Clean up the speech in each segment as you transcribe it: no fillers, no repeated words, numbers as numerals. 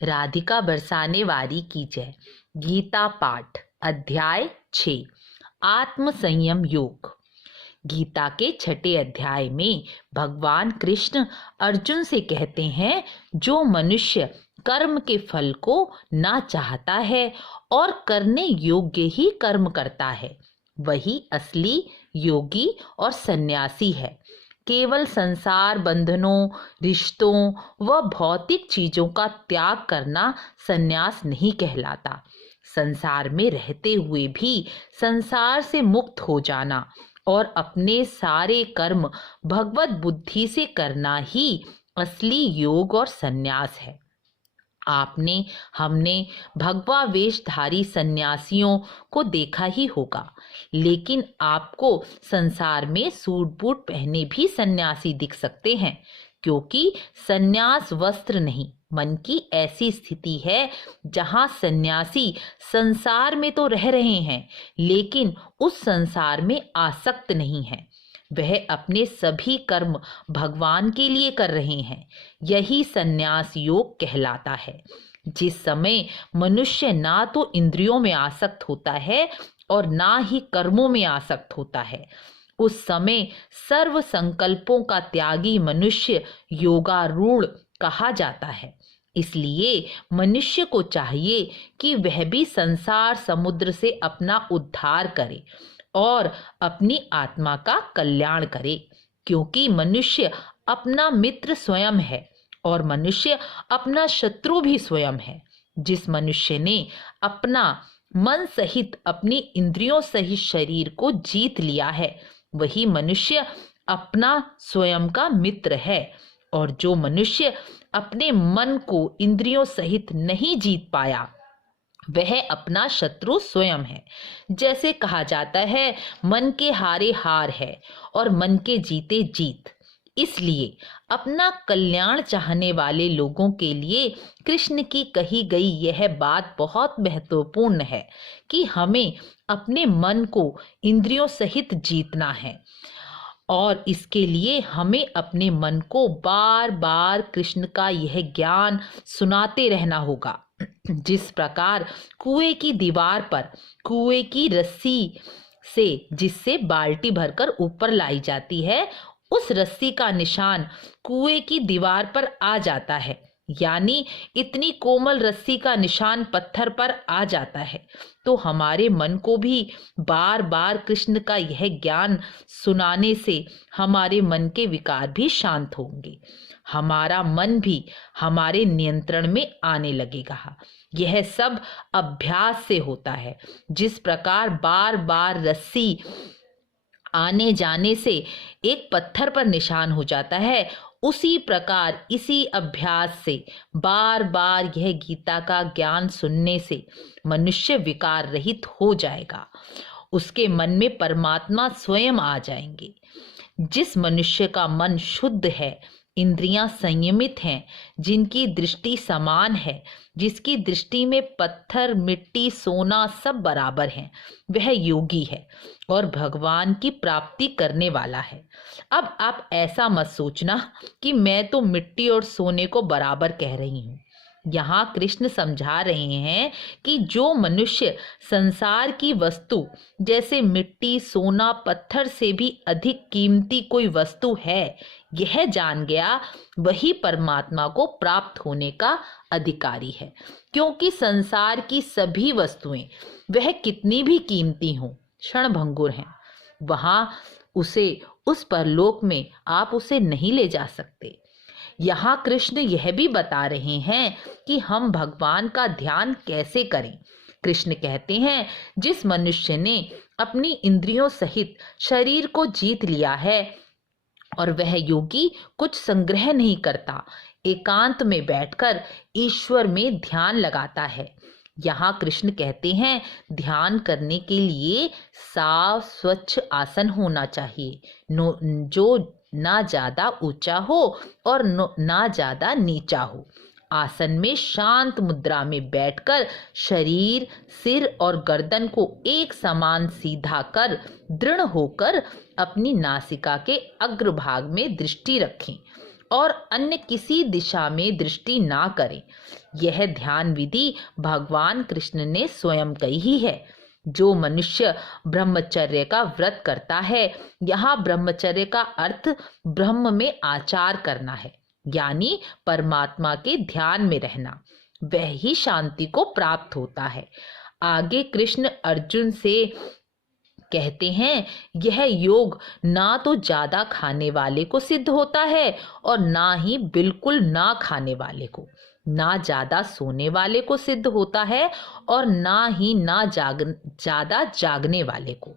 राधिका बरसाने वारी की जय। गीता पाठ अध्याय 6 आत्म संयम योग। गीता के छठे अध्याय में भगवान कृष्ण अर्जुन से कहते हैं, जो मनुष्य कर्म के फल को ना चाहता है और करने योग्य ही कर्म करता है, वही असली योगी और सन्यासी है। केवल संसार बंधनों, रिश्तों व भौतिक चीजों का त्याग करना सन्यास नहीं कहलाता। संसार में रहते हुए भी संसार से मुक्त हो जाना और अपने सारे कर्म भगवत बुद्धि से करना ही असली योग और सन्यास है। हमने भगवा वेशधारी सन्यासियों को देखा ही होगा, लेकिन आपको संसार में सूट बूट पहने भी सन्यासी दिख सकते हैं, क्योंकि सन्यास वस्त्र नहीं, मन की ऐसी स्थिति है जहां सन्यासी संसार में तो रह रहे हैं, लेकिन उस संसार में आसक्त नहीं है। वह अपने सभी कर्म भगवान के लिए कर रहे हैं। यही सन्यास योग कहलाता है। जिस समय मनुष्य ना तो इंद्रियों में आसक्त होता है और ना ही कर्मों में आसक्त होता है, उस समय सर्व संकल्पों का त्यागी मनुष्य योगारूढ़ कहा जाता है। इसलिए मनुष्य को चाहिए कि वह भी संसार समुद्र से अपना उद्धार करे और अपनी आत्मा का कल्याण करे, क्योंकि मनुष्य अपना मित्र स्वयं है और मनुष्य अपना शत्रु भी स्वयं है। जिस मनुष्य ने अपना मन सहित अपनी इंद्रियों सहित शरीर को जीत लिया है, वही मनुष्य अपना स्वयं का मित्र है। और जो मनुष्य अपने मन को इंद्रियों सहित नहीं जीत पाया, वह अपना शत्रु स्वयं है। जैसे कहा जाता है, मन के हारे हार है और मन के जीते जीत। इसलिए अपना कल्याण चाहने वाले लोगों के लिए कृष्ण की कही गई यह बात बहुत महत्वपूर्ण है कि हमें अपने मन को इंद्रियों सहित जीतना है, और इसके लिए हमें अपने मन को बार बार कृष्ण का यह ज्ञान सुनाते रहना होगा। जिस प्रकार कुएं की दीवार पर कुएं की रस्सी से जिससे बाल्टी भरकर ऊपर लाई जाती है, उस रस्सी का निशान कुएं की दीवार पर आ जाता है, यानी इतनी कोमल रस्सी का निशान पत्थर पर आ जाता है, तो हमारे मन को भी बार बार कृष्ण का यह ज्ञान सुनाने से हमारे मन के विकार भी शांत होंगे, हमारा मन भी हमारे नियंत्रण में आने लगेगा। यह सब अभ्यास से होता है। जिस प्रकार बार बार रस्सी आने जाने से एक पत्थर पर निशान हो जाता है, उसी प्रकार इसी अभ्यास से बार बार यह गीता का ज्ञान सुनने से मनुष्य विकार रहित हो जाएगा। उसके मन में परमात्मा स्वयं आ जाएंगे। जिस मनुष्य का मन शुद्ध है, इंद्रियां संयमित हैं, जिनकी दृष्टि समान है, जिसकी दृष्टि में पत्थर, मिट्टी, सोना सब बराबर हैं, वह योगी है और भगवान की प्राप्ति करने वाला है। अब आप ऐसा मत सोचना कि मैं तो मिट्टी और सोने को बराबर कह रही हूँ। यहाँ कृष्ण समझा रहे हैं कि जो मनुष्य संसार की वस्तु जैसे मिट्टी, सोना, पत्थर से भी अधिक कीमती कोई वस्तु है, यह जान गया, वही परमात्मा को प्राप्त होने का अधिकारी है। क्योंकि संसार की सभी वस्तुएं, वह कितनी भी कीमती हों, क्षणभंगुर हैं। वहां उस परलोक में आप उसे नहीं ले जा सकते। यहाँ कृष्ण यह भी बता रहे हैं कि हम भगवान का ध्यान कैसे करें। कृष्ण कहते हैं, जिस मनुष्य ने अपनी इंद्रियों सहित शरीर को जीत लिया है और वह योगी कुछ संग्रह नहीं करता, एकांत में बैठकर ईश्वर में ध्यान लगाता है। यहाँ कृष्ण कहते हैं, ध्यान करने के लिए साफ स्वच्छ आसन होना चाहिए, जो ना ज्यादा ऊंचा हो और ना ज्यादा नीचा हो। आसन में शांत मुद्रा में बैठकर शरीर, सिर और गर्दन को एक समान सीधा कर दृढ़ होकर अपनी नासिका के अग्रभाग में दृष्टि रखें और अन्य किसी दिशा में दृष्टि ना करें। यह ध्यान विधि भगवान कृष्ण ने स्वयं कही है। जो मनुष्य ब्रह्मचर्य का व्रत करता है, यहाँ ब्रह्मचर्य का अर्थ ब्रह्म में आचार करना है, यानी परमात्मा के ध्यान में रहना, वह ही शांति को प्राप्त होता है। आगे कृष्ण अर्जुन से कहते हैं, यह योग ना तो ज्यादा खाने वाले को सिद्ध होता है और ना ही बिल्कुल ना खाने वाले को, ना ज्यादा सोने वाले को सिद्ध होता है और ना ही ना ज्यादा जागने वाले को।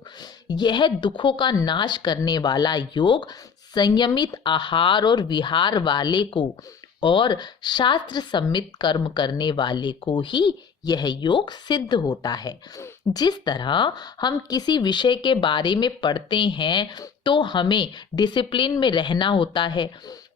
यह दुखों का नाश करने वाला योग संयमित आहार और विहार वाले को और शास्त्र सम्मित कर्म करने वाले को ही यह योग सिद्ध होता है। जिस तरह हम किसी विषय के बारे में पढ़ते हैं तो हमें डिसिप्लिन में रहना होता है,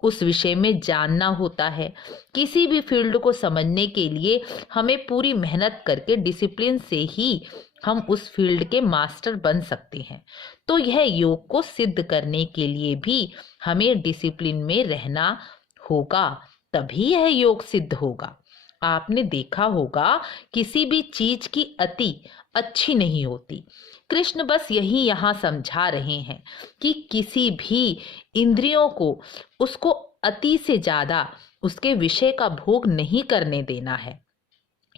उस विषय में जानना होता है। किसी भी फील्ड को समझने के लिए हमें पूरी मेहनत करके डिसिप्लिन से ही हम उस फील्ड के मास्टर बन सकते हैं। तो यह योग को सिद्ध करने के लिए भी हमें डिसिप्लिन में रहना होगा, तभी यह योग सिद्ध होगा। आपने देखा होगा किसी भी चीज की अति अच्छी नहीं होती। कृष्ण बस यही यहाँ समझा रहे हैं कि किसी भी इंद्रियों को उसको अति से ज्यादा उसके विषय का भोग नहीं करने देना है।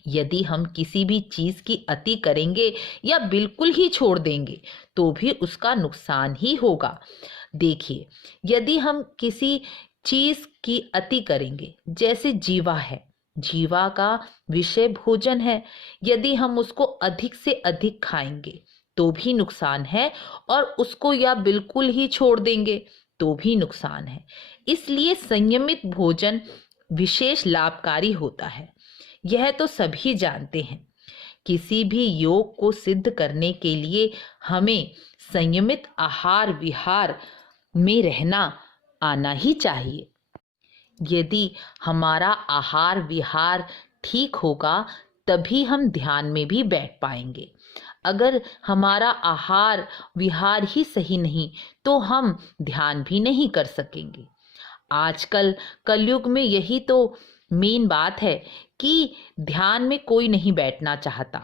यदि हम किसी भी चीज की अति करेंगे या बिल्कुल ही छोड़ देंगे तो भी उसका नुकसान ही होगा। देखिए, यदि हम किसी चीज की अति करेंगे, जैसे जीवा है, जीवा का विषय भोजन है, यदि हम उसको अधिक से अधिक खाएंगे तो भी नुकसान है और उसको या बिल्कुल ही छोड़ देंगे तो भी नुकसान है। इसलिए संयमित भोजन विशेष लाभकारी होता है, यह तो सभी जानते हैं। किसी भी योग को सिद्ध करने के लिए हमें संयमित आहार विहार में रहना आना ही चाहिए। यदि हमारा आहार विहार ठीक होगा तभी हम ध्यान में भी बैठ पाएंगे। अगर हमारा आहार विहार ही सही नहीं तो हम ध्यान भी नहीं कर सकेंगे। आजकल कलयुग में यही तो मेन बात है कि ध्यान में कोई नहीं बैठना चाहता।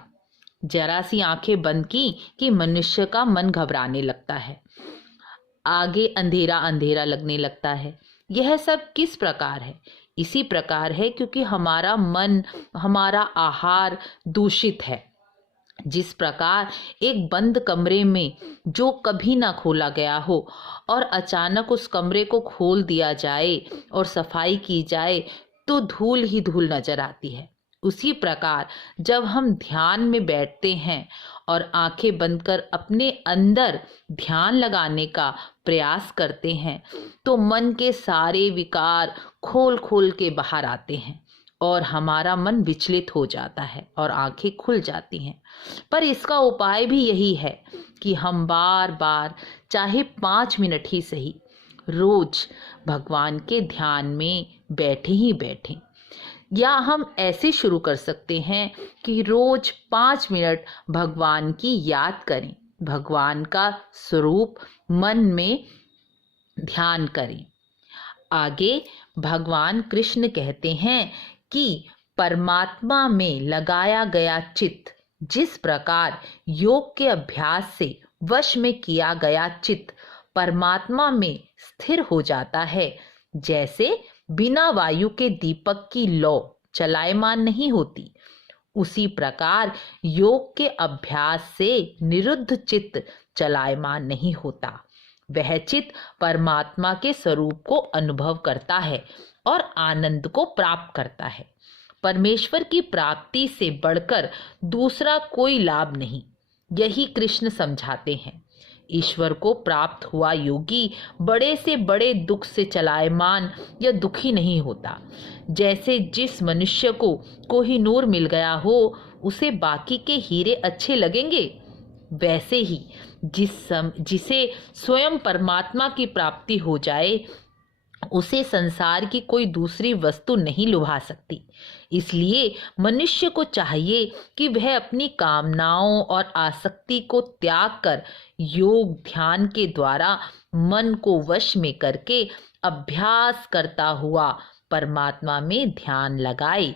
जरा सी आंखें बंद की कि मनुष्य का मन घबराने लगता है, आगे अंधेरा अंधेरा लगने लगता है। यह सब किस प्रकार है? इसी प्रकार है क्योंकि हमारा मन, हमारा आहार दूषित है। जिस प्रकार एक बंद कमरे में जो कभी ना खोला गया हो और अचानक उस कमरे को खोल दिया जाए और सफाई की जाए तो धूल ही धूल नजर आती है। उसी प्रकार जब हम ध्यान में बैठते हैं और आंखें बंद कर अपने अंदर ध्यान लगाने का प्रयास करते हैं तो मन के सारे विकार खोल खोल के बाहर आते हैं और हमारा मन विचलित हो जाता है और आंखें खुल जाती हैं। पर इसका उपाय भी यही है कि हम बार बार, चाहे 5 मिनट ही सही, रोज भगवान के ध्यान में बैठे ही बैठें। या हम ऐसे शुरू कर सकते हैं कि रोज 5 मिनट भगवान की याद करें, भगवान का स्वरूप मन में ध्यान करें। आगे भगवान कृष्ण कहते हैं कि परमात्मा में लगाया गया चित्त जिस प्रकार योग के अभ्यास से वश में किया गया चित्त परमात्मा में स्थिर हो जाता है, जैसे बिना वायु के दीपक की लौ चलायमान नहीं होती, उसी प्रकार योग के अभ्यास से निरुद्ध चित्त चलायमान नहीं होता। वह चित्त परमात्मा के स्वरूप को अनुभव करता है और आनंद को प्राप्त करता है। परमेश्वर की प्राप्ति से बढ़कर दूसरा कोई लाभ नहीं, यही कृष्ण समझाते हैं। ईश्वर को प्राप्त हुआ योगी बड़े से बड़े दुख से चलायमान या दुखी नहीं होता। जैसे जिस मनुष्य को कोहिनूर मिल गया हो उसे बाकी के हीरे अच्छे लगेंगे, वैसे ही जिसे स्वयं परमात्मा की प्राप्ति हो जाए उसे संसार की कोई दूसरी वस्तु नहीं लुभा सकती। इसलिए मनुष्य को चाहिए कि वह अपनी कामनाओं और आसक्ति को त्याग कर योग ध्यान के द्वारा मन को वश में करके अभ्यास करता हुआ परमात्मा में ध्यान लगाए।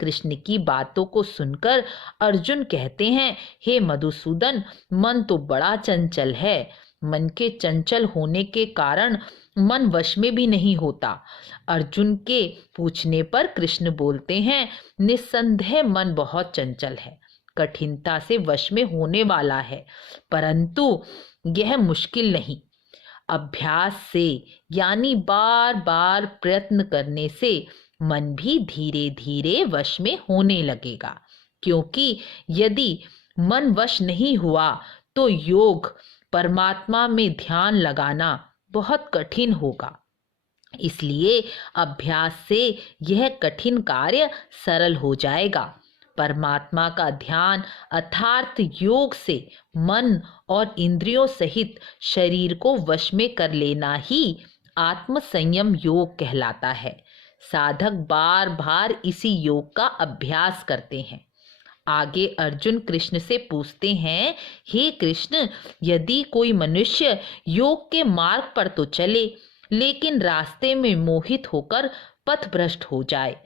कृष्ण की बातों को सुनकर अर्जुन कहते हैं, हे मधुसूदन, मन तो बड़ा चंचल है। मन के चंचल होने के कारण मन वश में भी नहीं होता। अर्जुन के पूछने पर कृष्ण बोलते हैं, निस्संदेह मन बहुत चंचल है, कठिनता से वश में होने वाला है, परंतु यह मुश्किल नहीं। अभ्यास से यानी बार बार प्रयत्न करने से मन भी धीरे धीरे वश में होने लगेगा, क्योंकि यदि मन वश नहीं हुआ तो योग परमात्मा में ध्यान लगाना बहुत कठिन होगा। इसलिए अभ्यास से यह कठिन कार्य सरल हो जाएगा। परमात्मा का ध्यान अर्थात योग से मन और इंद्रियों सहित शरीर को वश में कर लेना ही आत्म संयम योग कहलाता है। साधक बार बार इसी योग का अभ्यास करते हैं। आगे अर्जुन कृष्ण से पूछते हैं, हे कृष्ण, यदि कोई मनुष्य योग के मार्ग पर तो चले लेकिन रास्ते में मोहित होकर पथभ्रष्ट हो जाए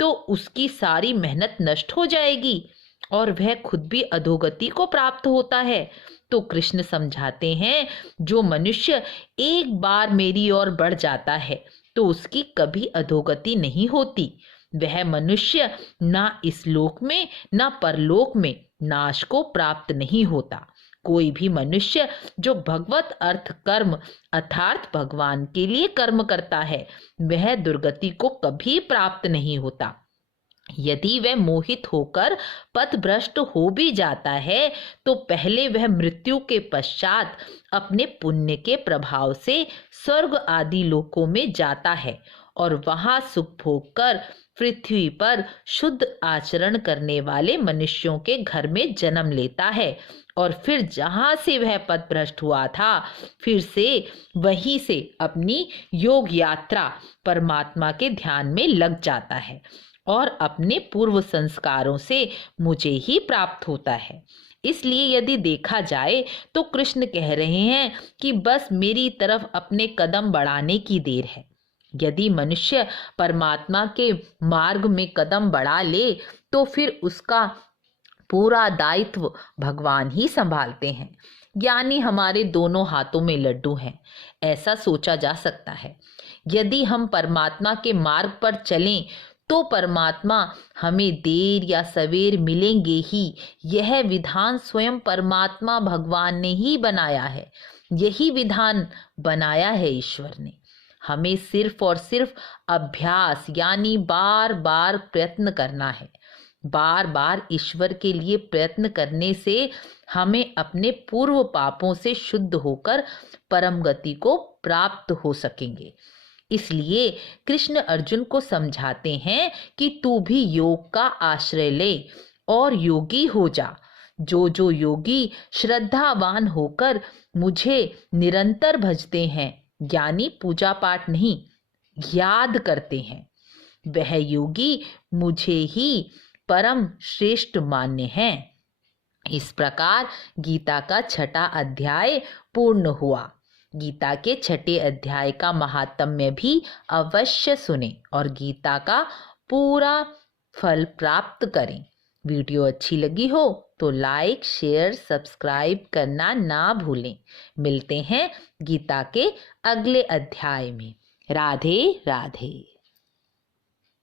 तो उसकी सारी मेहनत नष्ट हो जाएगी और वह खुद भी अधोगति को प्राप्त होता है। तो कृष्ण समझाते हैं, जो मनुष्य एक बार मेरी ओर बढ़ जाता है तो उसकी कभी अधोगति नहीं होती। वह मनुष्य ना इस लोक में ना परलोक में नाश को प्राप्त नहीं होता। कोई भी मनुष्य जो भगवत अर्थ कर्म अर्थात भगवान के लिए कर्म करता है वह दुर्गति को कभी प्राप्त नहीं होता। यदि वह मोहित होकर पथभ्रष्ट हो भी जाता है तो पहले वह मृत्यु के पश्चात अपने पुण्य के प्रभाव से स्वर्ग आदि लोकों में जाता है और वहां सुख भोग कर पृथ्वी पर शुद्ध आचरण करने वाले मनुष्यों के घर में जन्म लेता है और फिर जहां से वह पथभ्रष्ट हुआ था फिर से वहीं से अपनी योग यात्रा परमात्मा के ध्यान में लग जाता है और अपने पूर्व संस्कारों से मुझे ही प्राप्त होता है। इसलिए यदि देखा जाए तो कृष्ण कह रहे हैं कि बस मेरी तरफ अपने कदम बढ़ाने की देर है। यदि मनुष्य परमात्मा के मार्ग में कदम बढ़ा ले तो फिर उसका पूरा दायित्व भगवान ही संभालते हैं, यानी हमारे दोनों हाथों में लड्डू हैं, ऐसा सोचा जा सकता है। यदि हम परमात्मा के मार्ग पर चलें तो परमात्मा हमें देर या सवेर मिलेंगे ही। यह विधान स्वयं परमात्मा भगवान ने ही बनाया है। यही विधान बनाया है ईश्वर ने। हमें सिर्फ और सिर्फ अभ्यास यानी बार बार प्रयत्न करना है। बार बार ईश्वर के लिए प्रयत्न करने से हमें अपने पूर्व पापों से शुद्ध होकर परम गति को प्राप्त हो सकेंगे। इसलिए कृष्ण अर्जुन को समझाते हैं कि तू भी योग का आश्रय ले और योगी हो जा। जो योगी श्रद्धावान होकर मुझे निरंतर भजते हैं, यानी पूजा पाठ नहीं याद करते हैं, वह योगी मुझे ही परम श्रेष्ठ मान्य है। इस प्रकार गीता का 6वां अध्याय पूर्ण हुआ। गीता के 6वें अध्याय का महात्म्य भी अवश्य सुने और गीता का पूरा फल प्राप्त करें। वीडियो अच्छी लगी हो तो लाइक शेयर सब्सक्राइब करना ना भूलें। मिलते हैं गीता के अगले अध्याय में। राधे राधे।